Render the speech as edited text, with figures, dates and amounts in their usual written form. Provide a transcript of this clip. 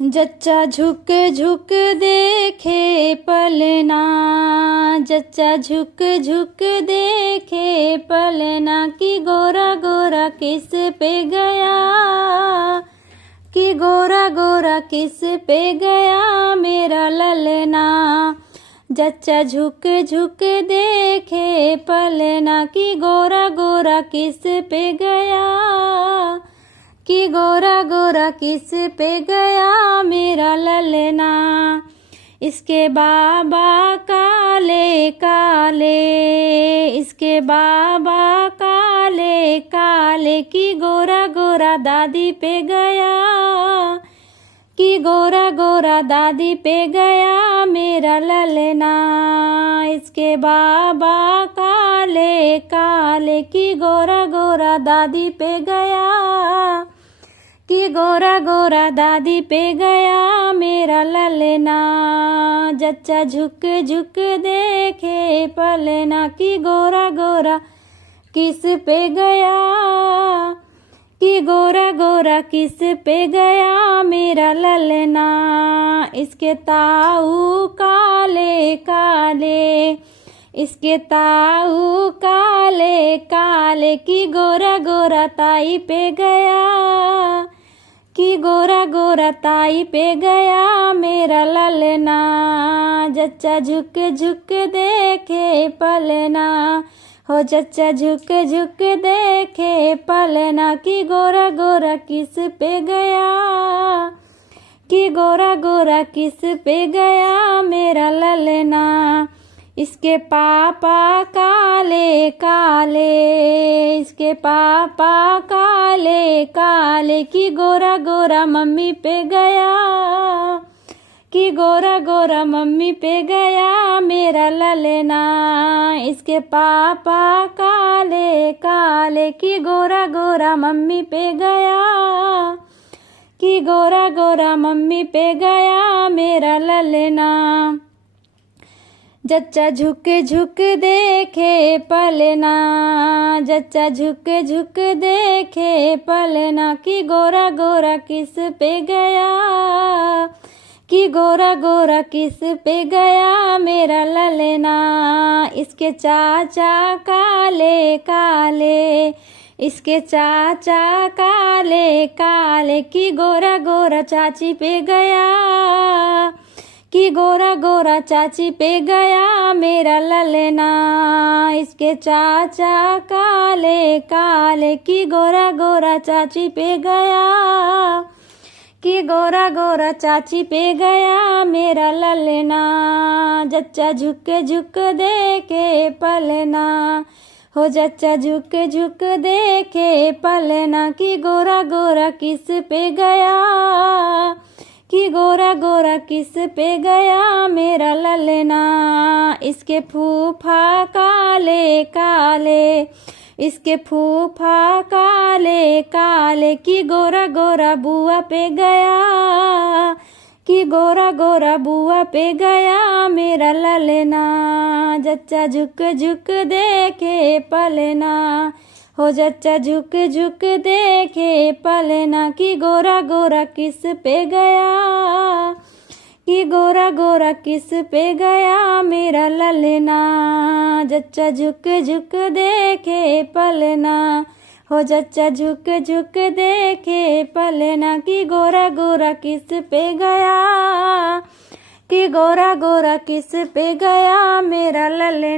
जच्चा झुक झुक देखे पलना, जच्चा झुक झुक देखे पलना कि गोरा गोरा किस पे गया, कि गोरा गोरा किस पे गया मेरा ललना। जच्चा झुक झुक देखे पलना कि गोरा गोरा किस पे गया, कि गोरा गोरा किस पे गया मेरा ललना। इसके बाबा काले काले, इसके बाबा काले काले कि गोरा गोरा दादी पे गया, कि गोरा गोरा दादी पे गया मेरा ललना। इसके बाबा काले काले कि गोरा गोरा दादी पे गया, कि गोरा गोरा दादी पे गया मेरा ललना। जच्चा झुक झुक देखे पलना कि गोरा गोरा किस पे गया, कि गोरा गोरा किस पे गया मेरा ललना। इसके ताऊ काले काले, इसके ताऊ काले काले कि गोरा गोरा ताई पे गया, कि गोरा गोरा ताई पे गया मेरा ललना। जच्चा झुक झुक देखे पलना, हो जच्चा झुक झुक देखे पलना कि गोरा गोरा किस पे गया, कि गोरा गोरा किस पे गया मेरा ललना। इसके पापा काले काले, इसके पापा काले काले कि गोरा गोरा मम्मी पे गया, कि गोरा गोरा मम्मी पे गया मेरा ललना। इसके पापा काले काले कि गोरा गोरा मम्मी पे गया, कि गोरा गोरा मम्मी पे गया मेरा ललना। जच्चा झुक झुक देखे पलना, जच्चा झुक झुक देखे पलना कि गोरा गोरा किस पे गया, कि गोरा गोरा किस पे गया मेरा ललना। इसके चाचा काले काले, इसके चाचा काले काले कि गोरा गोरा चाची पे गया, कि गोरा गोरा चाची पे गया मेरा ललना। इसके चाचा काले काले कि गोरा गोरा चाची पे गया, कि गोरा गोरा चाची पे गया मेरा ललना। जच्चा झुक झुक देखे पलना, हो जच्चा झुक झुक देखे पलना कि गोरा गोरा किस पे गया, कि गोरा गोरा किस पे गया मेरा ललना। इसके फूफा काले काले, इसके फूफा काले काले कि गोरा गोरा बुआ पे गया, कि गोरा गोरा बुआ पे गया मेरा ललना। जच्चा झुक झुक देखे पलना, हो जच्चा झुक झुक देखे पलना कि गोरा गोरा किस पे गया, कि गोरा गोरा किस पे गया मेरा ललना। जच्चा झुक झुक देखे पलना, हो जच्चा झुक झुक देखे पलना कि गोरा गोरा किस पे गया, कि गोरा गोरा किस पे गया मेरा ललना।